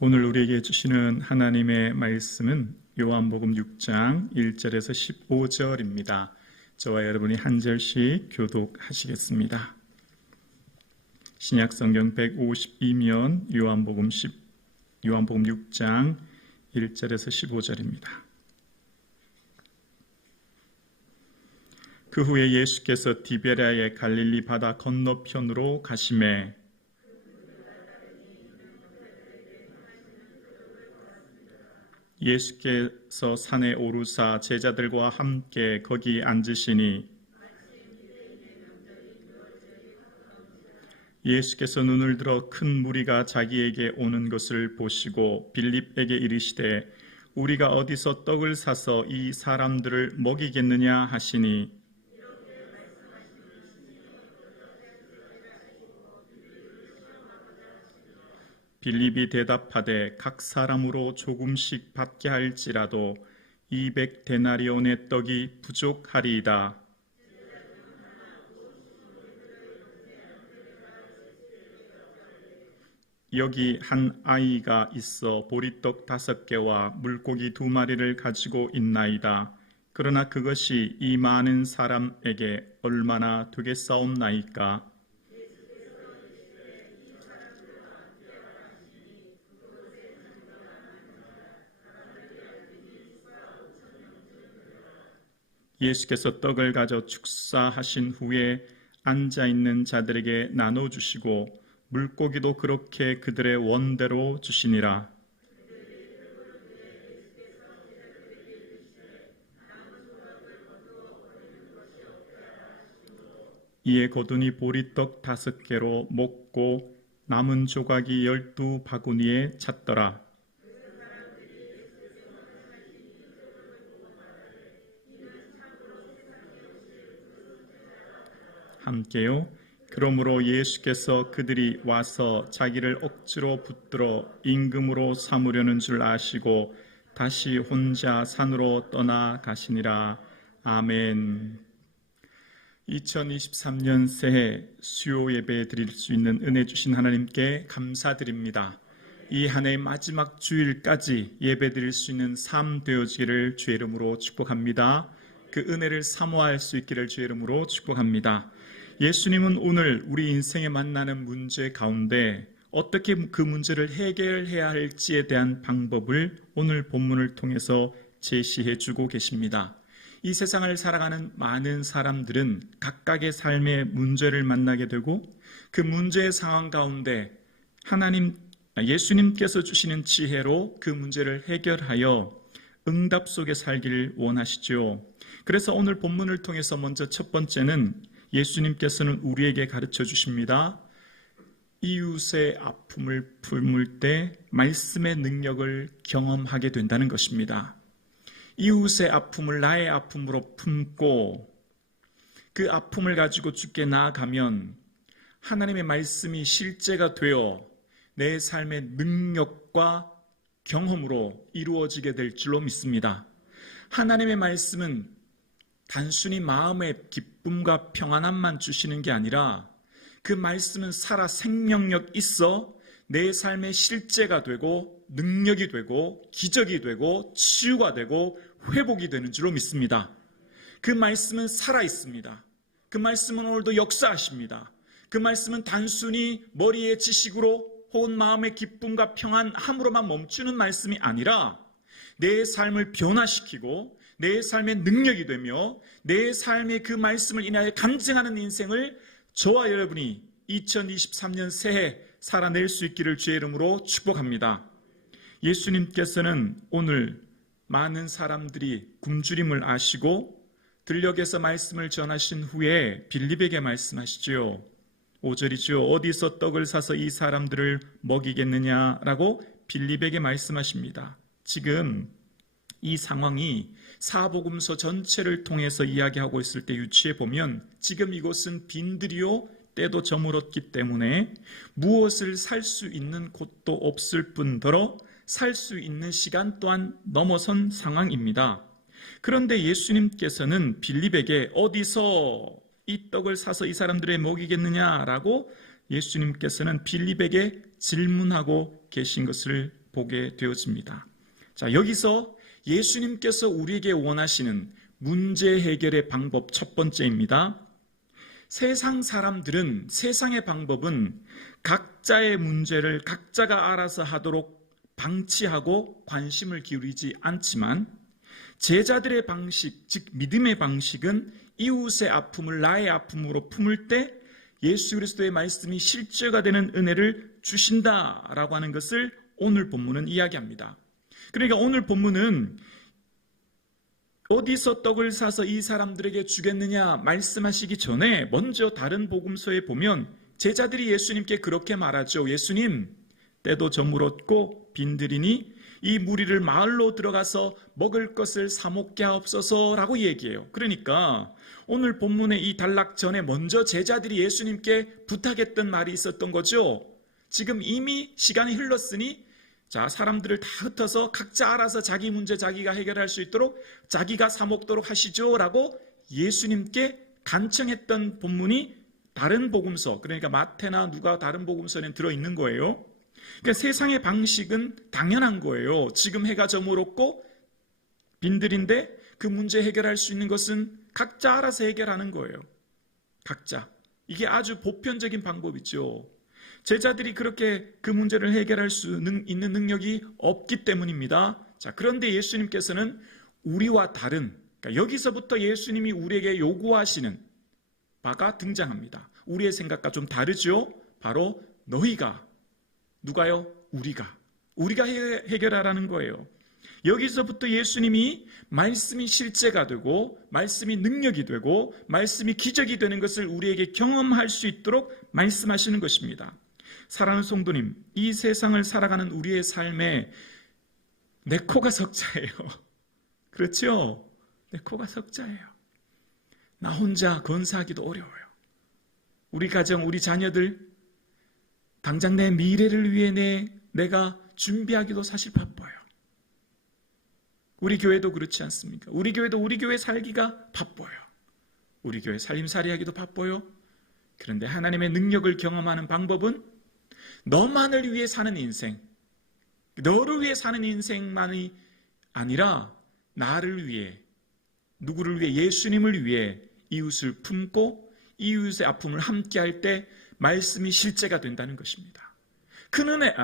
오늘 우리에게 주시는 하나님의 말씀은 요한복음 6장 1절에서 15절입니다. 저와 여러분이 한 절씩 교독하시겠습니다. 신약성경 152면 요한복음 6장 1절에서 15절입니다. 그 후에 예수께서 디베랴의 갈릴리 바다 건너편으로 가시매 예수께서 산에 오르사 제자들과 함께 거기 앉으시니 예수께서 눈을 들어 큰 무리가 자기에게 오는 것을 보시고 빌립에게 이르시되 우리가 어디서 떡을 사서 이 사람들을 먹이겠느냐 하시니 빌립이 대답하되 각 사람으로 조금씩 받게 할지라도 200데나리온의 떡이 부족하리이다. 여기 한 아이가 있어 보리떡 5개와 물고기 2마리를 가지고 있나이다. 그러나 그것이 이 많은 사람에게 얼마나 되겠사옵나이까? 예수께서 떡을 가져 축사하신 후에 앉아있는 자들에게 나눠주시고 물고기도 그렇게 그들의 원대로 주시니라. 이에 거두니 보리떡 5개로 먹고 남은 조각이 12바구니에 찼더라. 함께요. 그러므로 예수께서 그들이 와서 자기를 억지로 붙들어 임금으로 삼으려는 줄 아시고 다시 혼자 산으로 떠나가시니라. 아멘. 2023년 새해 수요 예배 드릴 수 있는 은혜 주신 하나님께 감사드립니다. 이 한 해의 마지막 주일까지 예배 드릴 수 있는 삶 되어지기를 주의 이름으로 축복합니다. 그 은혜를 사모할 수 있기를 주의 이름으로 축복합니다. 예수님은 오늘 우리 인생에 만나는 문제 가운데 어떻게 그 문제를 해결해야 할지에 대한 방법을 오늘 본문을 통해서 제시해 주고 계십니다. 이 세상을 살아가는 많은 사람들은 각각의 삶의 문제를 만나게 되고 그 문제의 상황 가운데 예수님께서 주시는 지혜로 그 문제를 해결하여 응답 속에 살기를 원하시죠. 그래서 오늘 본문을 통해서 먼저 첫 번째는 예수님께서는 우리에게 가르쳐 주십니다. 이웃의 아픔을 품을 때 말씀의 능력을 경험하게 된다는 것입니다. 이웃의 아픔을 나의 아픔으로 품고 그 아픔을 가지고 주께 나아가면 하나님의 말씀이 실제가 되어 내 삶의 능력과 경험으로 이루어지게 될 줄로 믿습니다. 하나님의 말씀은 단순히 마음의 기쁨과 평안함만 주시는 게 아니라 그 말씀은 살아 생명력 있어 내 삶의 실제가 되고 능력이 되고 기적이 되고 치유가 되고 회복이 되는 줄로 믿습니다. 그 말씀은 살아 있습니다. 그 말씀은 오늘도 역사하십니다. 그 말씀은 단순히 머리의 지식으로 혹은 마음의 기쁨과 평안함으로만 멈추는 말씀이 아니라 내 삶을 변화시키고 내 삶의 능력이 되며 내 삶의 그 말씀을 인하여 간증하는 인생을 저와 여러분이 2023년 새해 살아낼 수 있기를 주의 이름으로 축복합니다. 예수님께서는 오늘 많은 사람들이 굶주림을 아시고 들녘에서 말씀을 전하신 후에 빌립에게 말씀하시죠. 5절이죠. 어디서 떡을 사서 이 사람들을 먹이겠느냐라고 빌립에게 말씀하십니다. 지금 이 상황이 사복음서 전체를 통해서 이야기하고 있을 때 유추해 보면 지금 이곳은 빈들이요 때도 저물었기 때문에 무엇을 살 수 있는 곳도 없을 뿐더러 살 수 있는 시간 또한 넘어선 상황입니다. 그런데 예수님께서는 빌립에게 어디서 이 떡을 사서 이 사람들에 먹이겠느냐라고 예수님께서는 빌립에게 질문하고 계신 것을 보게 되어집니다. 자, 여기서 예수님께서 우리에게 원하시는 문제 해결의 방법 첫 번째입니다. 세상 사람들은, 세상의 방법은 각자의 문제를 각자가 알아서 하도록 방치하고 관심을 기울이지 않지만, 제자들의 방식, 즉 믿음의 방식은 이웃의 아픔을 나의 아픔으로 품을 때 예수 그리스도의 말씀이 실제가 되는 은혜를 주신다라고 하는 것을 오늘 본문은 이야기합니다. 그러니까 오늘 본문은 어디서 떡을 사서 이 사람들에게 주겠느냐 말씀하시기 전에 먼저 다른 복음서에 보면 제자들이 예수님께 그렇게 말하죠. 예수님, 때도 저물었고 빈들이니 이 무리를 마을로 들어가서 먹을 것을 사 먹게 하옵소서라고 얘기해요. 그러니까 오늘 본문의 이 단락 전에 먼저 제자들이 예수님께 부탁했던 말이 있었던 거죠. 지금 이미 시간이 흘렀으니 자, 사람들을 다 흩어서 각자 알아서 자기 문제 자기가 해결할 수 있도록 자기가 사 먹도록 하시죠 라고 예수님께 간청했던 본문이 다른 복음서, 그러니까 마태나 누가 다른 복음서에는 들어있는 거예요. 그러니까 세상의 방식은 당연한 거예요. 지금 해가 저물었고 빈들인데 그 문제 해결할 수 있는 것은 각자 알아서 해결하는 거예요. 각자. 이게 아주 보편적인 방법이죠. 제자들이 그렇게 그 문제를 해결할 수 있는 능력이 없기 때문입니다. 자, 그런데 예수님께서는 우리와 다른, 그러니까 여기서부터 예수님이 우리에게 요구하시는 바가 등장합니다. 우리의 생각과 좀 다르죠? 바로 너희가, 누가요? 우리가 해결하라는 거예요. 여기서부터 예수님이 말씀이 실제가 되고 말씀이 능력이 되고 말씀이 기적이 되는 것을 우리에게 경험할 수 있도록 말씀하시는 것입니다. 사랑하는 성도님, 이 세상을 살아가는 우리의 삶에 내 코가 석자예요. 그렇죠? 내 코가 석자예요. 나 혼자 건사하기도 어려워요. 우리 가정, 우리 자녀들, 당장 내 미래를 위해 내가 준비하기도 사실 바빠요. 우리 교회도 그렇지 않습니까? 우리 교회도 우리 교회 살기가 바빠요. 우리 교회 살림살이하기도 바빠요. 그런데 하나님의 능력을 경험하는 방법은 너만을 위해 사는 인생, 너를 위해 사는 인생만이 아니라 나를 위해, 누구를 위해? 예수님을 위해 이웃을 품고 이웃의 아픔을 함께 할 때 말씀이 실제가 된다는 것입니다. 그 은혜,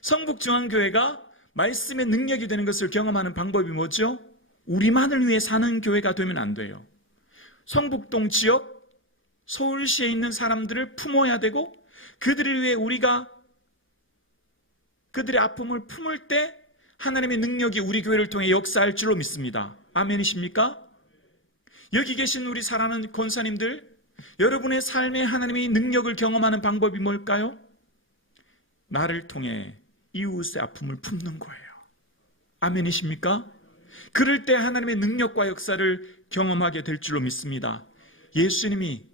성북중앙교회가 말씀의 능력이 되는 것을 경험하는 방법이 뭐죠? 우리만을 위해 사는 교회가 되면 안 돼요. 성북동 지역, 서울시에 있는 사람들을 품어야 되고 그들을 위해 우리가 그들의 아픔을 품을 때 하나님의 능력이 우리 교회를 통해 역사할 줄로 믿습니다. 아멘이십니까? 여기 계신 우리 사랑하는 권사님들, 여러분의 삶에 하나님의 능력을 경험하는 방법이 뭘까요? 나를 통해 이웃의 아픔을 품는 거예요. 아멘이십니까? 그럴 때 하나님의 능력과 역사를 경험하게 될 줄로 믿습니다. 예수님이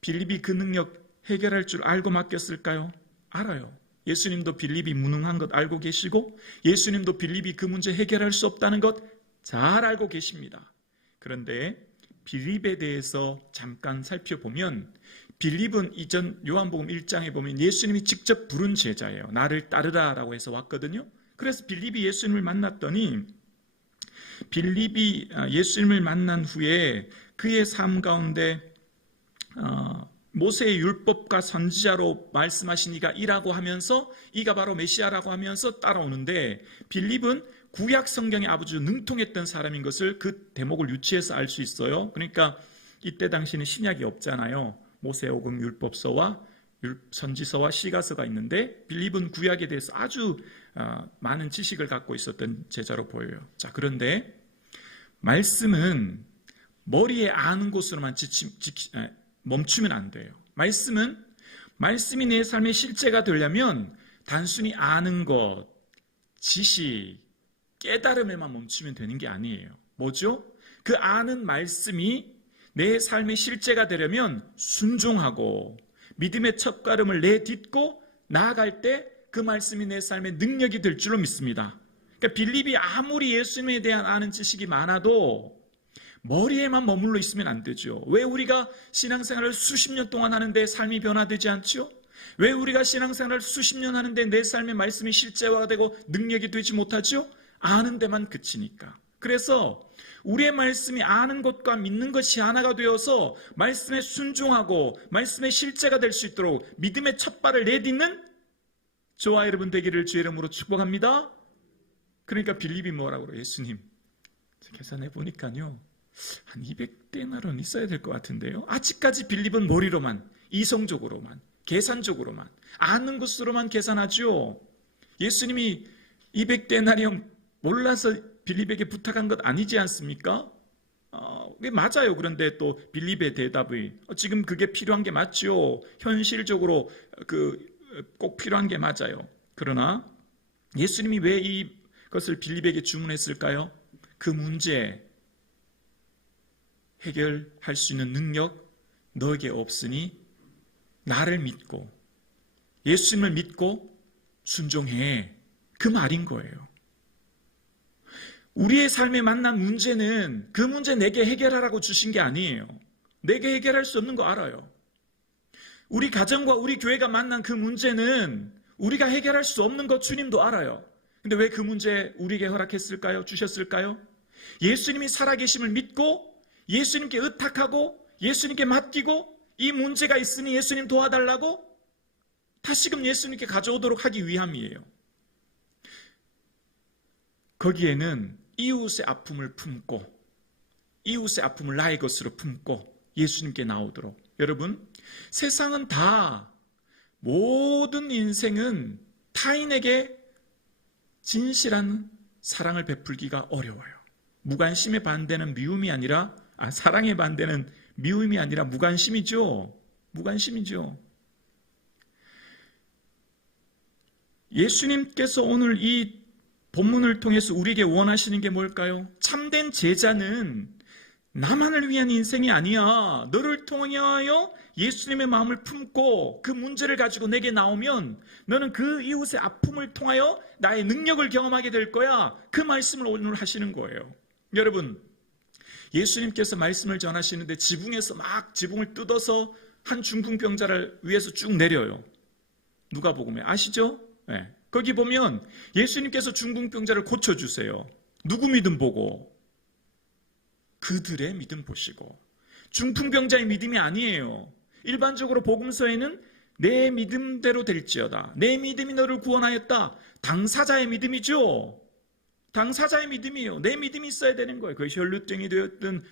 빌립이 그 능력 해결할 줄 알고 맡겼을까요? 알아요. 예수님도 빌립이 무능한 것 알고 계시고 예수님도 빌립이 그 문제 해결할 수 없다는 것 잘 알고 계십니다. 그런데 빌립에 대해서 잠깐 살펴보면 빌립은 이전 요한복음 1장에 보면 예수님이 직접 부른 제자예요. 나를 따르라라고 해서 왔거든요. 그래서 빌립이 예수님을 만났더니 빌립이 예수님을 만난 후에 그의 삶 가운데 모세의 율법과 선지자로 말씀하신 이가 이라고 하면서 이가 바로 메시아라고 하면서 따라오는데 빌립은 구약 성경에 아주 능통했던 사람인 것을 그 대목을 유추해서 알 수 있어요. 그러니까 이때 당시는 신약이 없잖아요. 모세오금 율법서와 선지서와 시가서가 있는데 빌립은 구약에 대해서 아주 많은 지식을 갖고 있었던 제자로 보여요. 자, 그런데 말씀은 머리에 아는 곳으로만 멈추면 안 돼요. 말씀이 내 삶의 실제가 되려면 단순히 아는 것, 지식, 깨달음에만 멈추면 되는 게 아니에요. 뭐죠? 그 아는 말씀이 내 삶의 실제가 되려면 순종하고 믿음의 첫걸음을 내딛고 나아갈 때 그 말씀이 내 삶의 능력이 될 줄로 믿습니다. 그러니까 빌립이 아무리 예수님에 대한 아는 지식이 많아도 머리에만 머물러 있으면 안 되죠. 왜 우리가 신앙생활을 수십 년 동안 하는데 삶이 변화되지 않죠? 왜 우리가 신앙생활을 수십 년 하는데 내 삶의 말씀이 실제화되고 능력이 되지 못하죠? 아는 데만 그치니까. 그래서 우리의 말씀이 아는 것과 믿는 것이 하나가 되어서 말씀에 순종하고 말씀의 실제가 될 수 있도록 믿음의 첫 발을 내딛는 저와 여러분 되기를 주의 이름으로 축복합니다. 그러니까 빌립이 뭐라고 그래요? 예수님, 계산해 보니까요 한 200데나리온 있어야 될 것 같은데요. 아직까지 빌립은 머리로만, 이성적으로만, 계산적으로만, 아는 것으로만 계산하죠. 예수님이 200데나리온 몰라서 빌립에게 부탁한 것 아니지 않습니까? 맞아요. 그런데 또 빌립의 대답이 지금 그게 필요한 게 맞죠. 현실적으로 꼭 필요한 게 맞아요. 그러나 예수님이 왜 이것을 빌립에게 주문했을까요? 그 문제 해결할 수 있는 능력 너에게 없으니 나를 믿고 예수님을 믿고 순종해. 그 말인 거예요. 우리의 삶에 만난 문제는 그 문제 내게 해결하라고 주신 게 아니에요. 내게 해결할 수 없는 거 알아요. 우리 가정과 우리 교회가 만난 그 문제는 우리가 해결할 수 없는 거 주님도 알아요. 근데 왜 그 문제 우리에게 허락했을까요? 주셨을까요? 예수님이 살아계심을 믿고 예수님께 의탁하고 예수님께 맡기고 이 문제가 있으니 예수님 도와달라고 다시금 예수님께 가져오도록 하기 위함이에요. 거기에는 이웃의 아픔을 품고 이웃의 아픔을 나의 것으로 품고 예수님께 나오도록. 여러분, 세상은 다 모든 인생은 타인에게 진실한 사랑을 베풀기가 어려워요. 무관심의 반대는 미움이 아니라 사랑의 반대는 미움이 아니라 무관심이죠. 무관심이죠. 예수님께서 오늘 이 본문을 통해서 우리에게 원하시는 게 뭘까요? 참된 제자는 나만을 위한 인생이 아니야. 너를 통하여 예수님의 마음을 품고 그 문제를 가지고 내게 나오면 너는 그 이웃의 아픔을 통하여 나의 능력을 경험하게 될 거야. 그 말씀을 오늘 하시는 거예요. 여러분, 예수님께서 말씀을 전하시는데 지붕에서 막 지붕을 뜯어서 한 중풍병자를 위에서 쭉 내려요. 누가복음에 아시죠? 네. 거기 보면 예수님께서 중풍병자를 고쳐주세요. 누구 믿음 보고? 그들의 믿음 보시고. 중풍병자의 믿음이 아니에요. 일반적으로 복음서에는 내 믿음대로 될지어다. 내 믿음이 너를 구원하였다. 당사자의 믿음이죠. 당사자의 믿음이에요. 내 믿음이 있어야 되는 거예요. 그것이 혈루증이 되었든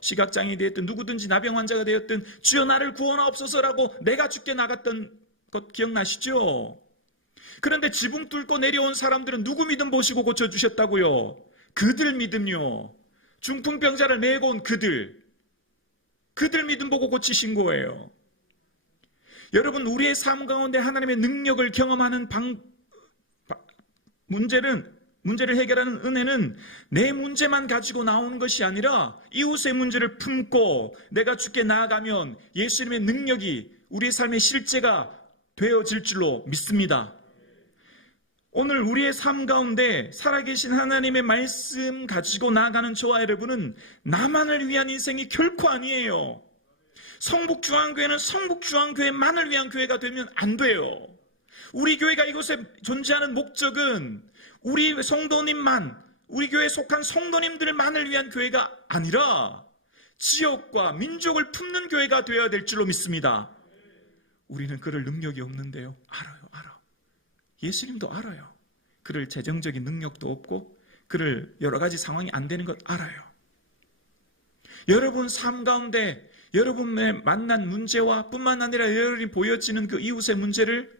시각장애이 되었든 누구든지 나병 환자가 되었든 주여 나를 구원하옵소서라고 내가 주께 나갔던 것 기억나시죠? 그런데 지붕 뚫고 내려온 사람들은 누구 믿음 보시고 고쳐주셨다고요? 그들 믿음요. 중풍병자를 메고 온 그들 믿음 보고 고치신 거예요. 여러분, 우리의 삶 가운데 하나님의 능력을 경험하는 문제를 해결하는 은혜는 내 문제만 가지고 나오는 것이 아니라 이웃의 문제를 품고 내가 주께 나아가면 예수님의 능력이 우리의 삶의 실제가 되어질 줄로 믿습니다. 오늘 우리의 삶 가운데 살아계신 하나님의 말씀 가지고 나아가는 저와 여러분은 나만을 위한 인생이 결코 아니에요. 성북중앙교회는 성북중앙교회만을 위한 교회가 되면 안 돼요. 우리 교회가 이곳에 존재하는 목적은 우리 성도님만, 우리 교회에 속한 성도님들만을 위한 교회가 아니라 지역과 민족을 품는 교회가 되어야 될 줄로 믿습니다. 우리는 그럴 능력이 없는데요. 알아요. 예수님도 알아요. 그럴 재정적인 능력도 없고 그럴 여러 가지 상황이 안 되는 것 알아요. 여러분 삶 가운데 여러분의 만난 문제와 뿐만 아니라 여러분이 보여지는 그 이웃의 문제를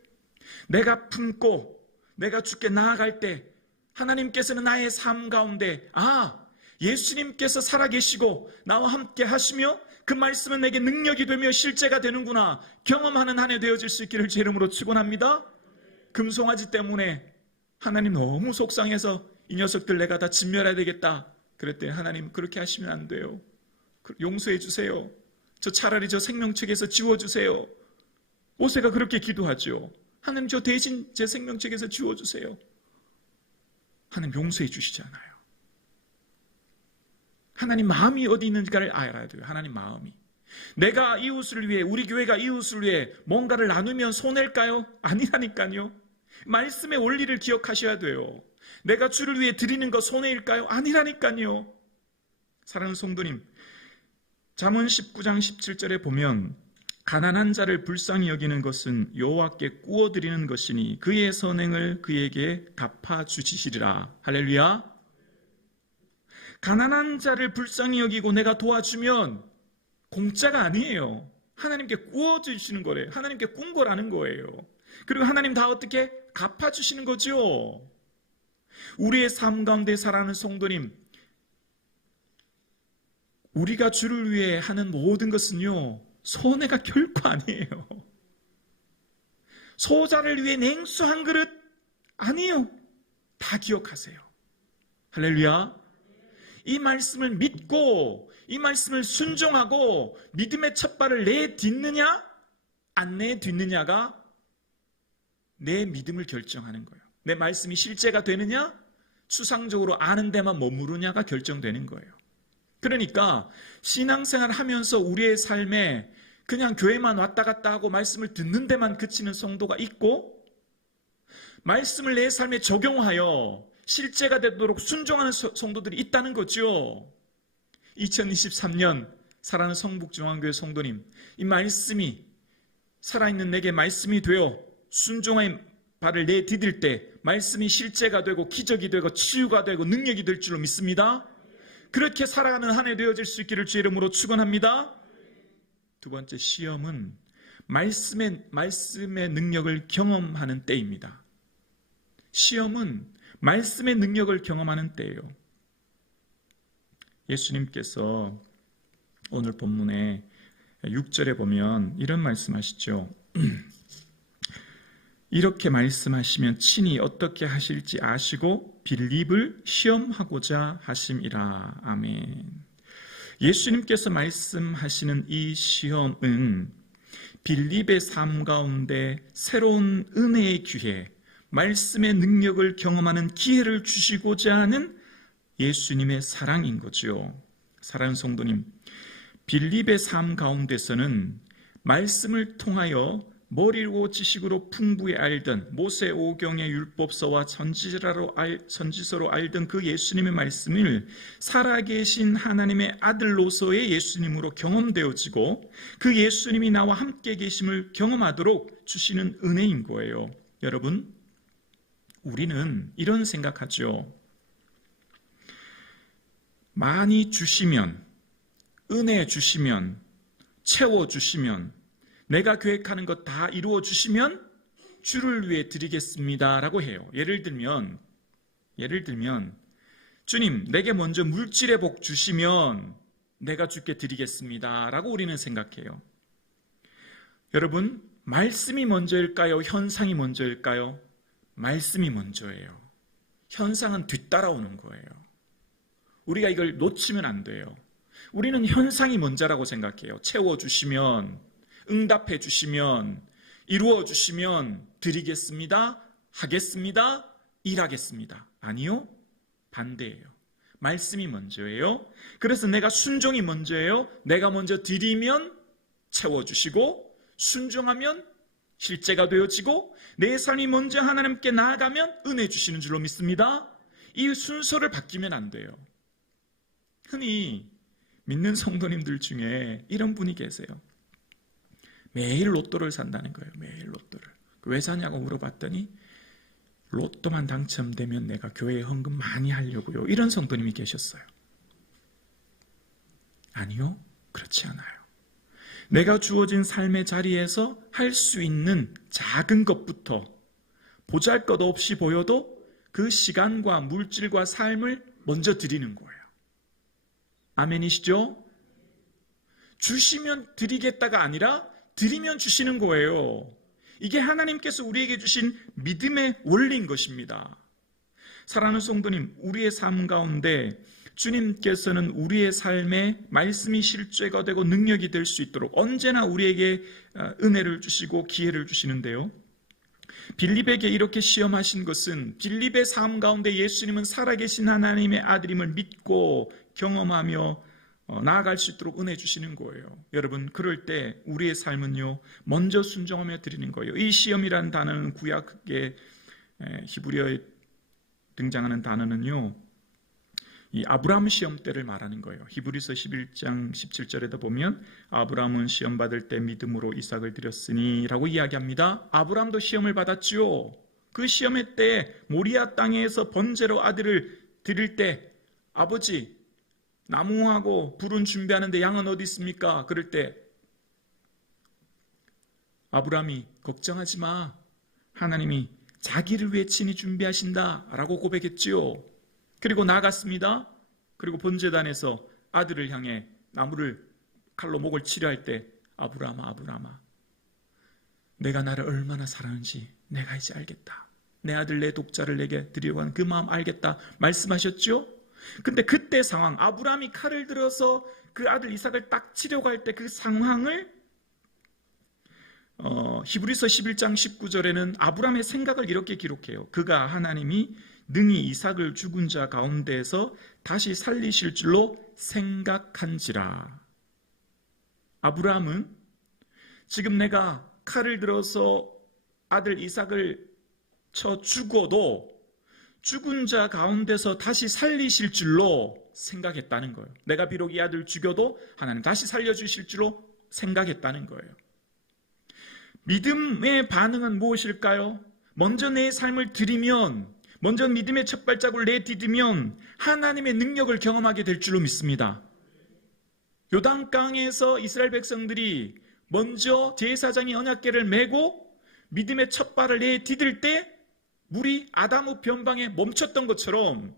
내가 품고 내가 주께 나아갈 때 하나님께서는 나의 삶 가운데 예수님께서 살아계시고 나와 함께 하시며 그 말씀은 내게 능력이 되며 실제가 되는구나 경험하는 한 해 되어질 수 있기를 제 이름으로 축원합니다. 금송아지 때문에 하나님 너무 속상해서 이 녀석들 내가 다 진멸해야 되겠다 그랬더니 하나님 그렇게 하시면 안 돼요. 용서해 주세요. 차라리 저 생명책에서 지워주세요. 모세가 그렇게 기도하죠. 하나님 저 대신 제 생명책에서 지워주세요. 하나님 용서해 주시잖아요. 하나님 마음이 어디 있는지를 알아야 돼요. 하나님 마음이. 내가 이웃을 위해, 우리 교회가 이웃을 위해 뭔가를 나누면 손해일까요? 아니라니까요. 말씀의 원리를 기억하셔야 돼요. 내가 주를 위해 드리는 거 손해일까요? 아니라니까요. 사랑하는 성도님, 잠언 19장 17절에 보면 가난한 자를 불쌍히 여기는 것은 여호와께 구워드리는 것이니 그의 선행을 그에게 갚아주시리라. 할렐루야. 가난한 자를 불쌍히 여기고 내가 도와주면 공짜가 아니에요. 하나님께 구워주시는 거래요. 하나님께 꾼 거라는 거예요. 그리고 하나님 다 어떻게 갚아주시는 거죠. 우리의 삶 가운데 살아가는 성도님, 우리가 주를 위해 하는 모든 것은요, 손해가 결코 아니에요. 소자를 위해 냉수 한 그릇 아니에요. 다 기억하세요. 할렐루야. 이 말씀을 믿고 이 말씀을 순종하고 믿음의 첫 발을 내딛느냐 안 내딛느냐가 내 믿음을 결정하는 거예요. 내 말씀이 실제가 되느냐, 추상적으로 아는 데만 머무르냐가 결정되는 거예요. 그러니까 신앙생활 하면서 우리의 삶에 그냥 교회만 왔다 갔다 하고 말씀을 듣는 데만 그치는 성도가 있고, 말씀을 내 삶에 적용하여 실제가 되도록 순종하는 성도들이 있다는 거죠. 2023년 사랑하는 성북중앙교회 성도님, 이 말씀이 살아있는 내게 말씀이 되어 순종의 발을 내디딜 때 말씀이 실제가 되고 기적이 되고 치유가 되고 능력이 될 줄로 믿습니다. 그렇게 살아가는 한 해 되어질 수 있기를 주의 이름으로 축원합니다. 두 번째, 시험은 말씀의 능력을 경험하는 때입니다. 시험은 말씀의 능력을 경험하는 때예요. 예수님께서 오늘 본문에 6절에 보면 이런 말씀하시죠. 이렇게 말씀하시면 친히 어떻게 하실지 아시고 빌립을 시험하고자 하심이라. 아멘. 예수님께서 말씀하시는 이 시험은 빌립의 삶 가운데 새로운 은혜의 기회, 말씀의 능력을 경험하는 기회를 주시고자 하는 예수님의 사랑인 거죠. 사랑하는 성도님, 빌립의 삶 가운데서는 말씀을 통하여 머리로 지식으로 풍부히 알던 모세오경의 율법서와 선지서로 알던 그 예수님의 말씀을 살아계신 하나님의 아들로서의 예수님으로 경험되어지고 그 예수님이 나와 함께 계심을 경험하도록 주시는 은혜인 거예요. 여러분, 우리는 이런 생각하죠. 많이 주시면, 은혜 주시면, 채워주시면, 내가 계획하는 것 다 이루어 주시면 주를 위해 드리겠습니다 라고 해요. 예를 들면 주님, 내게 먼저 물질의 복 주시면 내가 주께 드리겠습니다 라고 우리는 생각해요. 여러분, 말씀이 먼저일까요? 현상이 먼저일까요? 말씀이 먼저예요. 현상은 뒤따라오는 거예요. 우리가 이걸 놓치면 안 돼요. 우리는 현상이 먼저라고 생각해요. 채워주시면, 응답해 주시면, 이루어 주시면 드리겠습니다, 하겠습니다, 일하겠습니다. 아니요, 반대예요. 말씀이 먼저예요. 그래서 내가 순종이 먼저예요. 내가 먼저 드리면 채워주시고, 순종하면 실제가 되어지고, 내 삶이 먼저 하나님께 나아가면 은혜 주시는 줄로 믿습니다. 이 순서를 바뀌면 안 돼요. 흔히 믿는 성도님들 중에 이런 분이 계세요. 매일 로또를 산다는 거예요. 매일 로또를. 왜 사냐고 물어봤더니 로또만 당첨되면 내가 교회에 헌금 많이 하려고요. 이런 성도님이 계셨어요. 아니요, 그렇지 않아요. 내가 주어진 삶의 자리에서 할 수 있는 작은 것부터 보잘것없이 보여도 그 시간과 물질과 삶을 먼저 드리는 거예요. 아멘이시죠? 주시면 드리겠다가 아니라 드리면 주시는 거예요. 이게 하나님께서 우리에게 주신 믿음의 원리인 것입니다. 사랑하는 성도님, 우리의 삶 가운데 주님께서는 우리의 삶에 말씀이 실제가 되고 능력이 될 수 있도록 언제나 우리에게 은혜를 주시고 기회를 주시는데요. 빌립에게 이렇게 시험하신 것은 빌립의 삶 가운데 예수님은 살아계신 하나님의 아들임을 믿고 경험하며 나아갈 수 있도록 은혜 주시는 거예요. 여러분, 그럴 때 우리의 삶은요, 먼저 순종하며 드리는 거예요. 이 시험이라는 단어는 구약의 히브리어에 등장하는 단어는요, 이 아브라함 시험 때를 말하는 거예요. 히브리서 11장 17절에도 보면 아브라함은 시험 받을 때 믿음으로 이삭을 드렸으니 라고 이야기합니다. 아브라함도 시험을 받았지요. 그 시험의 때 모리아 땅에서 번제로 아들을 드릴 때 아버지, 나무하고 불은 준비하는데 양은 어디 있습니까? 그럴 때 아브라함이 걱정하지 마, 하나님이 자기를 위해 친히 준비하신다 라고 고백했지요. 그리고 나갔습니다. 그리고 번제단에서 아들을 향해 나무를 칼로 목을 치려 할 때 아브라함아, 아브라함아, 내가 나를 얼마나 사랑하는지 내가 이제 알겠다. 내 아들, 내 독자를 내게 드리려고 하는 그 마음 알겠다 말씀하셨죠? 근데 그때 상황, 아브라함이 칼을 들어서 그 아들 이삭을 딱 치려고 할 때 그 상황을 히브리서 11장 19절에는 아브라함의 생각을 이렇게 기록해요. 그가 하나님이 능히 이삭을 죽은 자 가운데에서 다시 살리실 줄로 생각한지라. 아브라함은 지금 내가 칼을 들어서 아들 이삭을 쳐 죽어도 죽은 자 가운데서 다시 살리실 줄로 생각했다는 거예요. 내가 비록 이 아들 죽여도 하나님 다시 살려주실 줄로 생각했다는 거예요. 믿음의 반응은 무엇일까요? 먼저 내 삶을 드리면, 먼저 믿음의 첫 발자국을 내디디면 하나님의 능력을 경험하게 될 줄로 믿습니다. 요단강에서 이스라엘 백성들이 먼저 제사장이 언약궤를 메고 믿음의 첫 발을 내디딜 때 물이 아담의 변방에 멈췄던 것처럼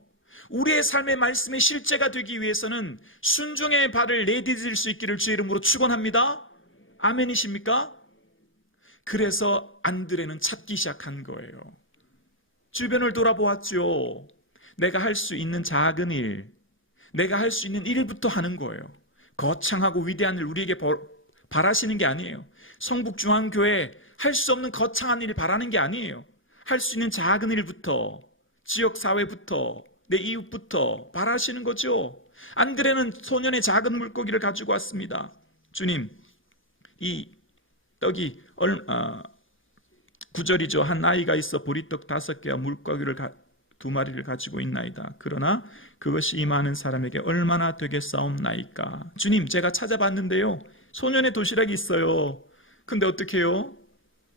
우리의 삶의 말씀의 실제가 되기 위해서는 순종의 발을 내디딜 수 있기를 주의 이름으로 축원합니다. 아멘이십니까? 그래서 안드레는 찾기 시작한 거예요. 주변을 돌아보았죠. 내가 할 수 있는 작은 일, 내가 할 수 있는 일부터 하는 거예요. 거창하고 위대한 일 우리에게 바라시는 게 아니에요. 성북중앙교회 할 수 없는 거창한 일 바라는 게 아니에요. 할 수 있는 작은 일부터, 지역사회부터, 내 이웃부터 바라시는 거죠. 안드레는 소년의 작은 물고기를 가지고 왔습니다. 주님, 이 떡이 9절이죠. 한 아이가 있어 보리떡 5개와 물고기를 2마리를 가지고 있나이다. 그러나 그것이 이 많은 사람에게 얼마나 되겠사옵나이까. 주님, 제가 찾아봤는데요, 소년의 도시락이 있어요. 근데 어떻게 해요?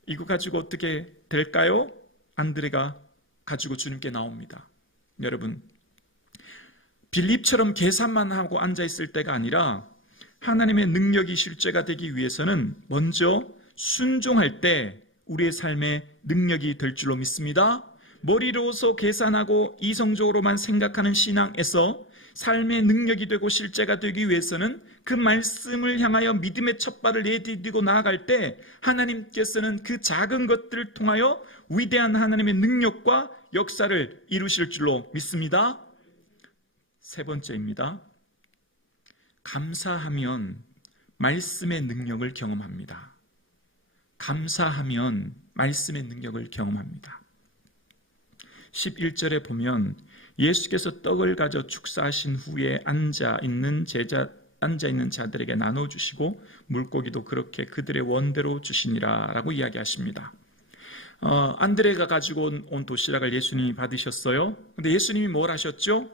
이거 가지고 어떻게 될까요? 안드레가 가지고 주님께 나옵니다. 여러분, 빌립처럼 계산만 하고 앉아있을 때가 아니라 하나님의 능력이 실제가 되기 위해서는 먼저 순종할 때 우리의 삶에 능력이 될 줄로 믿습니다. 머리로서 계산하고 이성적으로만 생각하는 신앙에서 삶의 능력이 되고 실제가 되기 위해서는 그 말씀을 향하여 믿음의 첫 발을 내디디고 나아갈 때 하나님께서는 그 작은 것들을 통하여 위대한 하나님의 능력과 역사를 이루실 줄로 믿습니다. 세 번째입니다. 감사하면 말씀의 능력을 경험합니다. 감사하면 말씀의 능력을 경험합니다. 11절에 보면 예수께서 떡을 가져 축사하신 후에 앉아있는 자들에게 나눠주시고 물고기도 그렇게 그들의 원대로 주시니라 라고 이야기하십니다. 안드레가 가지고 온 도시락을 예수님이 받으셨어요. 근데 예수님이 뭘 하셨죠?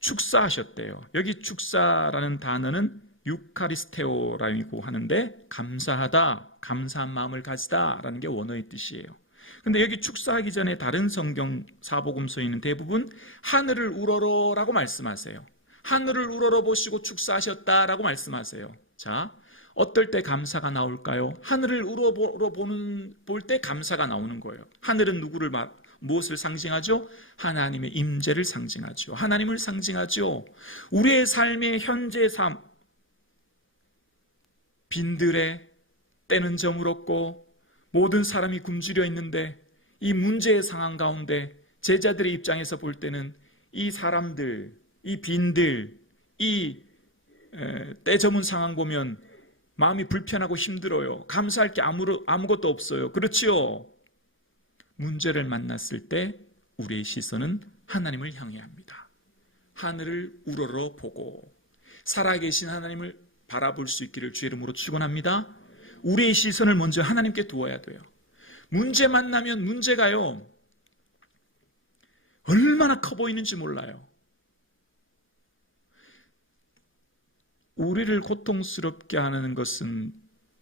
축사하셨대요. 여기 축사라는 단어는 유카리스테오라고 하는데 감사하다, 감사한 마음을 가지다 라는 게 원어의 뜻이에요. 근데 여기 축사하기 전에 다른 성경 사복음서에는 대부분 하늘을 우러러라고 말씀하세요. 하늘을 우러러 보시고 축사하셨다라고 말씀하세요. 자, 어떨 때 감사가 나올까요? 하늘을 우러러 볼 때 감사가 나오는 거예요. 하늘은 무엇을 상징하죠? 하나님의 임재를 상징하죠. 하나님을 상징하죠. 우리의 삶의 현재 삶, 빈들에 때는 저물었고 모든 사람이 굶주려 있는데 이 문제의 상황 가운데 제자들의 입장에서 볼 때는 이 사람들, 이 빈들, 이 때 저문 상황 보면 마음이 불편하고 힘들어요. 감사할 게 아무것도 없어요. 그렇지요? 문제를 만났을 때 우리의 시선은 하나님을 향해야 합니다. 하늘을 우러러 보고 살아계신 하나님을 바라볼 수 있기를 주의 이름으로 축원합니다. 우리의 시선을 먼저 하나님께 두어야 돼요. 문제 만나면 문제가요, 얼마나 커 보이는지 몰라요. 우리를 고통스럽게 하는 것은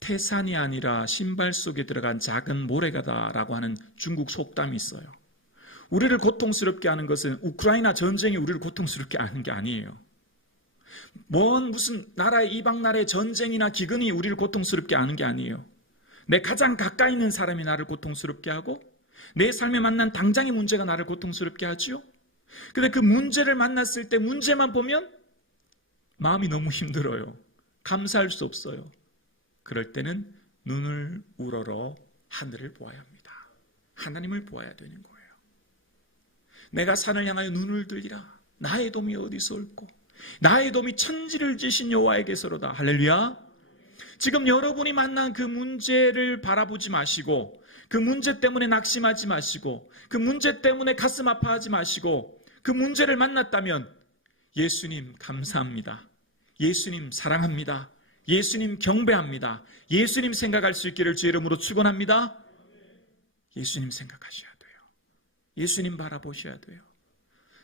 태산이 아니라 신발 속에 들어간 작은 모래가다라고 하는 중국 속담이 있어요. 우리를 고통스럽게 하는 것은 우크라이나 전쟁이 우리를 고통스럽게 하는 게 아니에요. 무슨 나라의 이방 나라의 전쟁이나 기근이 우리를 고통스럽게 하는 게 아니에요. 내 가장 가까이 있는 사람이 나를 고통스럽게 하고 내 삶에 만난 당장의 문제가 나를 고통스럽게 하지요. 그런데 그 문제를 만났을 때 문제만 보면 마음이 너무 힘들어요. 감사할 수 없어요. 그럴 때는 눈을 우러러 하늘을 보아야 합니다. 하나님을 보아야 되는 거예요. 내가 산을 향하여 눈을 들리라. 나의 도움이 어디서 올꼬? 나의 도움이 천지를 지신 여호와에게서로다. 할렐루야. 지금 여러분이 만난 그 문제를 바라보지 마시고, 그 문제 때문에 낙심하지 마시고, 그 문제 때문에 가슴 아파하지 마시고, 그 문제를 만났다면 예수님 감사합니다. 예수님 사랑합니다. 예수님 경배합니다. 예수님 생각할 수 있기를 주의 이름으로 축원합니다. 예수님 생각하셔야 돼요. 예수님 바라보셔야 돼요.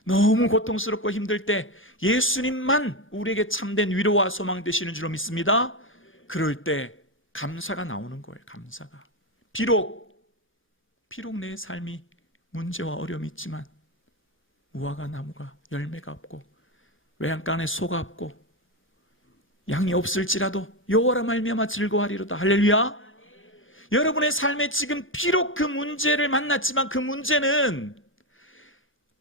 너무 고통스럽고 힘들 때 예수님만 우리에게 참된 위로와 소망 되시는 줄로 믿습니다. 그럴 때 감사가 나오는 거예요. 감사가. 비록 내 삶이 문제와 어려움이 있지만 무화과 나무가 열매가 없고 외양간에 소가 없고 양이 없을지라도 여호와라 말미암아 즐거워하리로다. 할렐루야. 여러분의 삶에 지금 비록 그 문제를 만났지만 그 문제는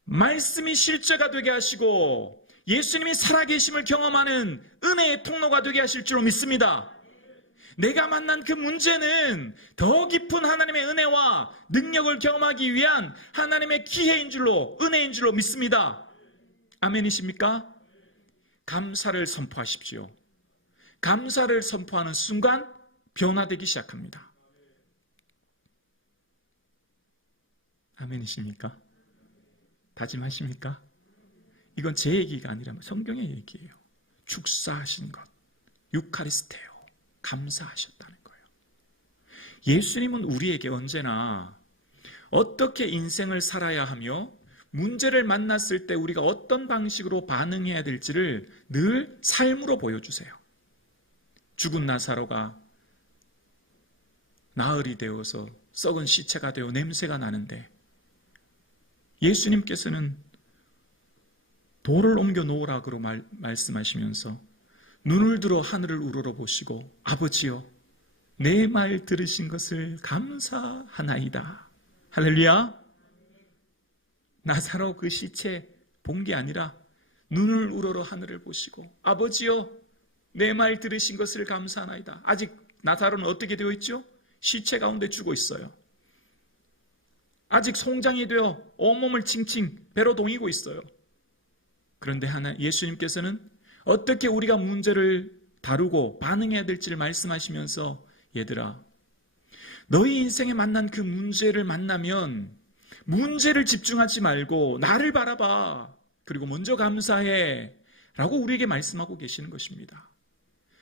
말씀이 실제가 되게 하시고 예수님이 살아계심을 경험하는 은혜의 통로가 되게 하실 줄로 믿습니다. 내가 만난 그 문제는 더 깊은 하나님의 은혜와 능력을 경험하기 위한 하나님의 기회인 줄로, 은혜인 줄로 믿습니다. 아멘이십니까? 감사를 선포하십시오. 감사를 선포하는 순간 변화되기 시작합니다. 아멘이십니까? 다짐하십니까? 이건 제 얘기가 아니라 성경의 얘기예요. 축사하신 것, 유카리스테오, 감사하셨다는 거예요. 예수님은 우리에게 언제나 어떻게 인생을 살아야 하며 문제를 만났을 때 우리가 어떤 방식으로 반응해야 될지를 늘 삶으로 보여주세요. 죽은 나사로가 나흘이 되어서 썩은 시체가 되어 냄새가 나는데 예수님께서는 돌을 옮겨 놓으라고 말씀하시면서 눈을 들어 하늘을 우러러보시고 아버지여 내 말 들으신 것을 감사하나이다. 할렐루야. 나사로 그 시체 본 게 아니라 눈을 우러러 하늘을 보시고 아버지여 내 말 들으신 것을 감사하나이다. 아직 나사로는 어떻게 되어 있죠? 시체 가운데 죽어 있어요. 아직 송장이 되어 온몸을 칭칭 배로 동이고 있어요. 그런데 예수님께서는 어떻게 우리가 문제를 다루고 반응해야 될지를 말씀하시면서 얘들아 너희 인생에 만난 그 문제를 만나면 문제를 집중하지 말고 나를 바라봐. 그리고 먼저 감사해 라고 우리에게 말씀하고 계시는 것입니다.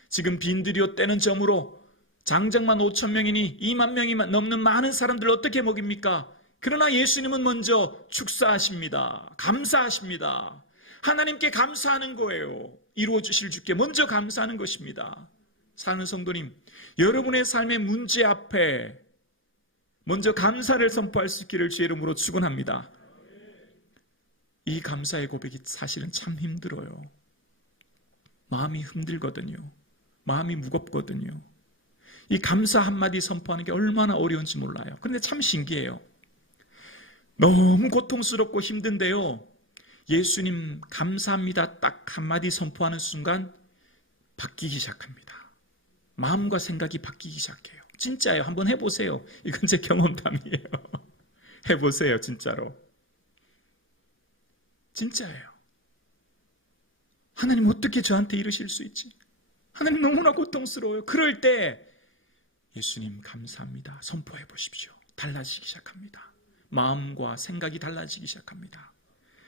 지금 빈들이요 때는 점으로 장정만 5,000명이니 2만 명이 넘는 많은 사람들을 어떻게 먹입니까? 그러나 예수님은 먼저 축사하십니다. 감사하십니다. 하나님께 감사하는 거예요. 이루어주실 주께 먼저 감사하는 것입니다. 사는 성도님, 여러분의 삶의 문제 앞에 먼저 감사를 선포할 수 있기를 주의 이름으로 축원합니다. 이 감사의 고백이 사실은 참 힘들어요. 마음이 힘들거든요. 마음이 무겁거든요. 이 감사 한마디 선포하는 게 얼마나 어려운지 몰라요. 그런데 참 신기해요. 너무 고통스럽고 힘든데요. 예수님 감사합니다 딱 한마디 선포하는 순간 바뀌기 시작합니다. 마음과 생각이 바뀌기 시작해요. 진짜예요. 한번 해보세요. 이건 제 경험담이에요. 해보세요. 진짜로. 진짜예요. 하나님 어떻게 저한테 이러실 수 있지? 하나님 너무나 고통스러워요. 그럴 때 예수님 감사합니다. 선포해 보십시오. 달라지기 시작합니다. 마음과 생각이 달라지기 시작합니다.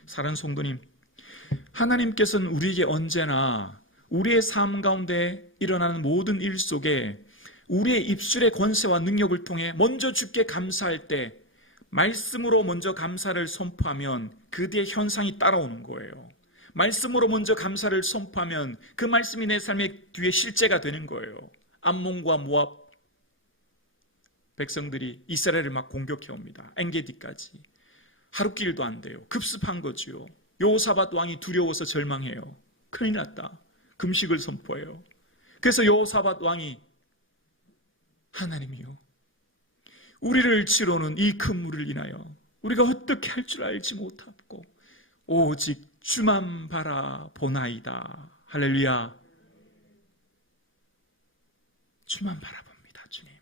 사랑하는 성도님, 하나님께서는 우리에게 언제나 우리의 삶 가운데 일어나는 모든 일 속에 우리의 입술의 권세와 능력을 통해 먼저 주께 감사할 때 말씀으로 먼저 감사를 선포하면 그 뒤에 현상이 따라오는 거예요. 말씀으로 먼저 감사를 선포하면 그 말씀이 내 삶의 뒤에 실제가 되는 거예요. 암몬과 모압 백성들이 이스라엘을 막 공격해 옵니다. 엔게디까지. 하루길도 안 돼요. 급습한 거지요. 여호사밧 왕이 두려워서 절망해요. 큰일 났다. 금식을 선포해요. 그래서 여호사밧 왕이 하나님이요, 우리를 치러는 이 큰 물을 인하여 우리가 어떻게 할 줄 알지 못하고 오직 주만 바라보나이다. 할렐루야. 주만 바라봅니다. 주님.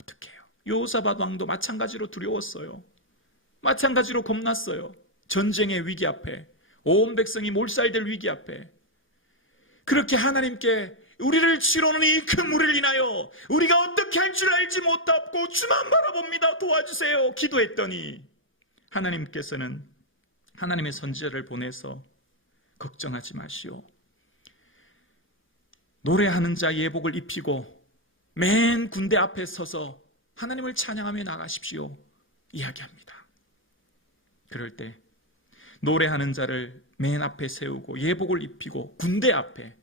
어떻게 해요? 여호사밧 왕도 마찬가지로 두려웠어요. 마찬가지로 겁났어요. 전쟁의 위기 앞에, 온 백성이 몰살될 위기 앞에 그렇게 하나님께 우리를 치러는 이 큰 물을 인하여 우리가 어떻게 할 줄 알지 못하고 주만 바라봅니다. 도와주세요. 기도했더니 하나님께서는 하나님의 선지자를 보내서 걱정하지 마시오. 노래하는 자 예복을 입히고 맨 군대 앞에 서서 하나님을 찬양하며 나가십시오. 이야기합니다. 그럴 때 노래하는 자를 맨 앞에 세우고 예복을 입히고 군대 앞에,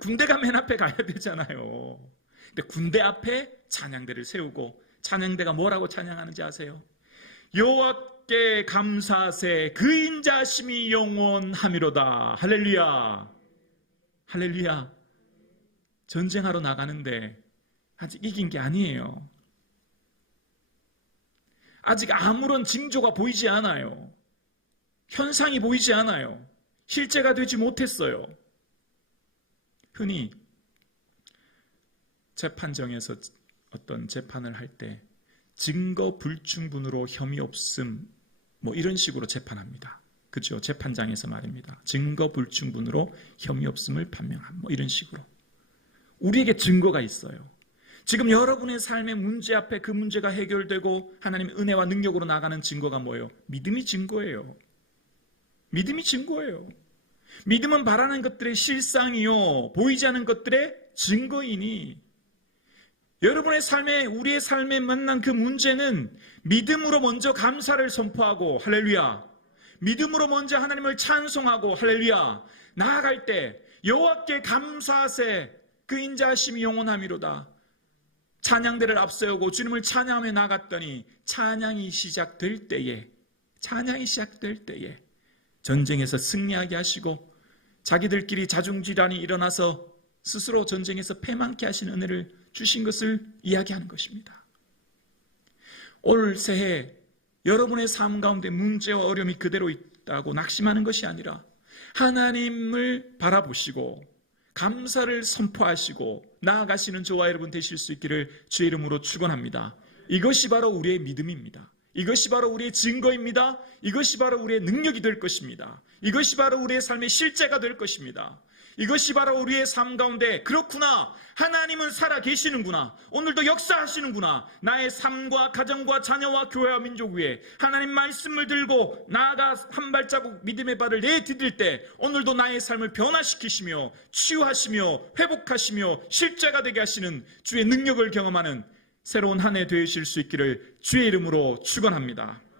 군대가 맨 앞에 가야 되잖아요. 근데 군대 앞에 찬양대를 세우고 찬양대가 뭐라고 찬양하는지 아세요? 여호와께 감사하세 그 인자심이 영원하미로다. 할렐루야. 할렐루야. 전쟁하러 나가는데 아직 이긴 게 아니에요. 아직 아무런 징조가 보이지 않아요. 현상이 보이지 않아요. 실제가 되지 못했어요. 흔히 재판정에서 어떤 재판을 할 때 증거 불충분으로 혐의 없음 뭐 이런 식으로 재판합니다. 그렇죠? 재판장에서 말입니다. 증거 불충분으로 혐의 없음을 판명함 뭐 이런 식으로. 우리에게 증거가 있어요. 지금 여러분의 삶의 문제 앞에 그 문제가 해결되고 하나님의 은혜와 능력으로 나가는 증거가 뭐예요? 믿음이 증거예요. 믿음이 증거예요. 믿음은 바라는 것들의 실상이요, 보이지 않는 것들의 증거이니 여러분의 삶에, 우리의 삶에 만난 그 문제는 믿음으로 먼저 감사를 선포하고 할렐루야, 믿음으로 먼저 하나님을 찬송하고 할렐루야, 나아갈 때 여호와께 감사하세 그 인자하심이 영원하미로다. 찬양대를 앞세우고 주님을 찬양하며 나갔더니 찬양이 시작될 때에 전쟁에서 승리하게 하시고 자기들끼리 자중질환이 일어나서 스스로 전쟁에서 패망케 하신 은혜를 주신 것을 이야기하는 것입니다. 올 새해 여러분의 삶 가운데 문제와 어려움이 그대로 있다고 낙심하는 것이 아니라 하나님을 바라보시고 감사를 선포하시고 나아가시는 저와 여러분 되실 수 있기를 주의 이름으로 축원합니다. 이것이 바로 우리의 믿음입니다. 이것이 바로 우리의 증거입니다. 이것이 바로 우리의 능력이 될 것입니다. 이것이 바로 우리의 삶의 실제가 될 것입니다. 이것이 바로 우리의 삶 가운데 그렇구나, 하나님은 살아 계시는구나, 오늘도 역사하시는구나, 나의 삶과 가정과 자녀와 교회와 민족 위에 하나님 말씀을 들고 나아가 한 발자국 믿음의 발을 내디딜 때 오늘도 나의 삶을 변화시키시며 치유하시며 회복하시며 실제가 되게 하시는 주의 능력을 경험하는 새로운 한 해 되실 수 있기를 주의 이름으로 축원합니다.